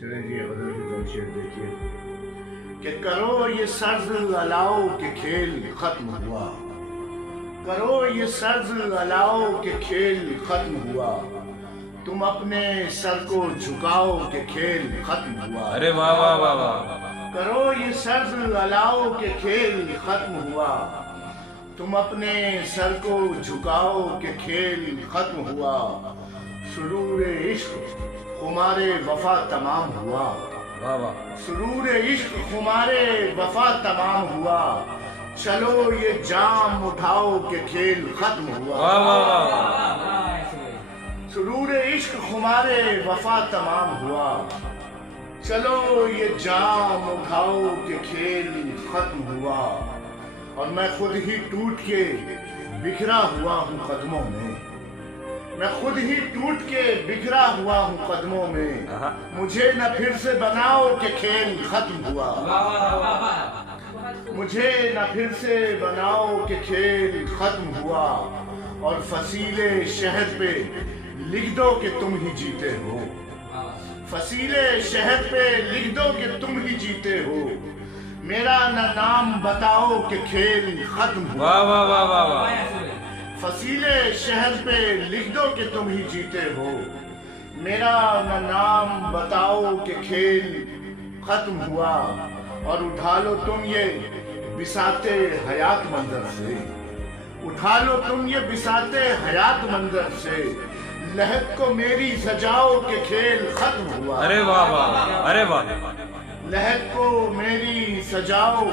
چلیں جی غزل کی تمشیر دیکھیے کہ کرو یہ سرز الاؤ کہ کھیل ختم ہوا، کرو یہ سرز الاؤ کہ کھیل ختم ہوا، تم اپنے سر کو جھکاؤ کہ کھیل ختم ہوا۔ ارے واہ واہ واہ واہ، کرو یہ سرز الاؤ کہ کھیل ختم ہوا، تم اپنے سر کو جھکاؤ کہ کھیل ختم ہوا۔ سرور عشق خمار وفا تمام ہوا، واہ واہ، سرور عشق خمار وفا تمام ہوا، چلو یہ جام اٹھاؤ کہ کھیل ختم ہوا۔ واہ واہ واہ، سرور عشق خمار وفا تمام ہوا، چلو یہ جام اٹھاؤ کہ کھیل ختم ہوا۔ اور میں خود ہی ٹوٹ کے بکھرا ہوا ہوں قدموں میں، میں خود ہی ٹوٹ کے بکھرا ہوا ہوں قدموں میں، مجھے نہ پھر سے بناؤ کہ کھیل ختم ہوا۔ مجھے نہ پھر سے بناؤ کہ کھیل ختم ہوا، اور فصیل شہد پہ لکھ دو کہ تم ہی جیتے ہو، فصیل شہد پہ لکھ دو کہ تم ہی جیتے ہو، میرا نہ نام بتاؤ کہ کھیل ختم ہوا۔ واہ واہ واہ واہ واہ، فصیل شہد پہ لکھ دو کہ تم ہی جیتے ہو، میرا نہ نام بتاؤ کہ کھیل ختم ہوا۔ اور اٹھا لو تم یہ بساط حیات منظر سے، اٹھا لو تم یہ بساط حیات منظر سے، لحد کو میری سجاؤ کہ کھیل ختم ہوا۔ ارے واہ واہ، ارے واہ، لحد کو میری سجاؤ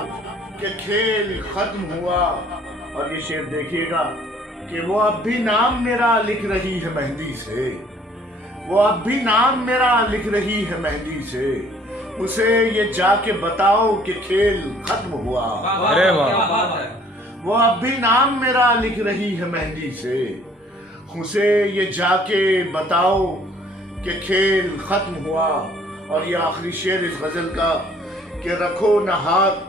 کہ کھیل ختم ہوا۔ اور یہ شعر دیکھیے گا کہ وہ اب بھی نام میرا لکھ رہی ہے مہندی سے، وہ اب بھی نام میرا لکھ رہی ہے مہندی سے، اسے یہ جا کے بتاؤ کہ کھیل ختم ہوا۔ ارے واہ، وہ اب بھی نام میرا لکھ رہی ہے مہندی سے، اسے یہ جا کے بتاؤ کہ کھیل ختم ہوا۔ اور یہ آخری شعر اس غزل کا کہ رکھو نہ ہاتھ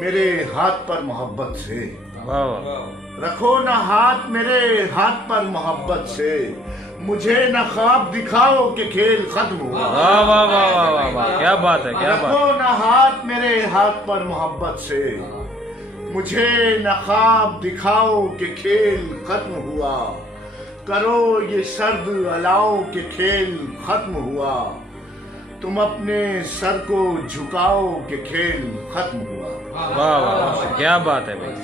میرے ہاتھ پر محبت سے، واہ واہ، رکھو نہ ہاتھ میرے ہاتھ پر محبت سے، مجھے نہ خواب دکھاؤ کہ کھیل ختم ہوا۔ واہ واہ واہ واہ واہ واہ، کیا بات ہے، کیا بات ہے۔ رکھو نہ ہاتھ میرے ہاتھ پر محبت سے، مجھے نہ خواب دکھاؤ کہ کھیل ختم ہوا۔ کرو یہ سرد الاؤ کہ کھیل ختم ہوا، تم اپنے سر کو جھکاؤ کہ کھیل ختم ہوا۔ واہ واہ، کیا بات ہے بھائی۔